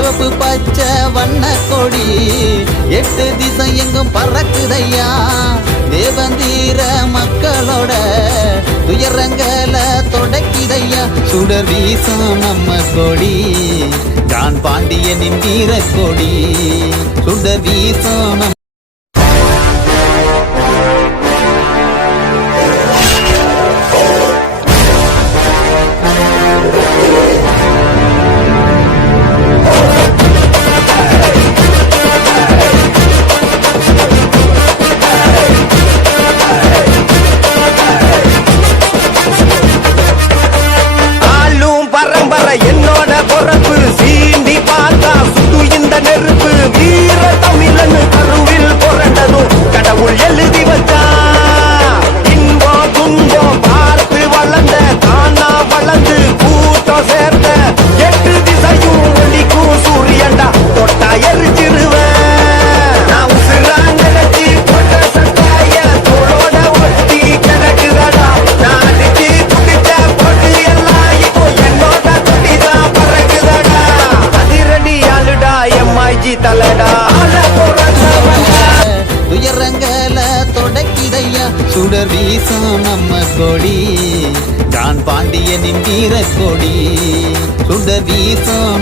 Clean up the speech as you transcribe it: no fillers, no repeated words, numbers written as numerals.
சிவப்பு பச்சை வண்ண கொடி 8 திசை எங்கும் பறக்குதையா. தேவந்தீர மக்களோட துயரங்கள தொடக்கிதையா. சுடர் வீசும் நம்ம கொடி ஜான் பாண்டியனின் வீர கொடி. சுடர் வீசும் என்னோட பொறப்பு சீண்டி பார்த்தா சுட்டு இந்த நெருப்பு. வீர தமிழன் கருவில் புரண்டதும் கடவுள் எழுதி வச்சா. இன்பம் துன்பம் பார்த்து வளர்ந்த தானா வளர்ந்து கூட்டம் சேர்ந்த 8 திசையும் ஒளிக்கும் சூரியண்டா. தொட்டா எரிச்சிருவேன் நான் உசுராங்க நினைச்சி போட்ட சட்டாய தோளோட ஒட்டி கிடக்குதடா. நான் அடிச்சு குடிச்ச போட்டு எல்லாம் இப்போ என்னோட துயரங்கள தொடக்கிதையா. சுடர் வீசும் நம்ம கொடி ஜான் பாண்டியனின் வீர கொடி. சுடர் வீசும்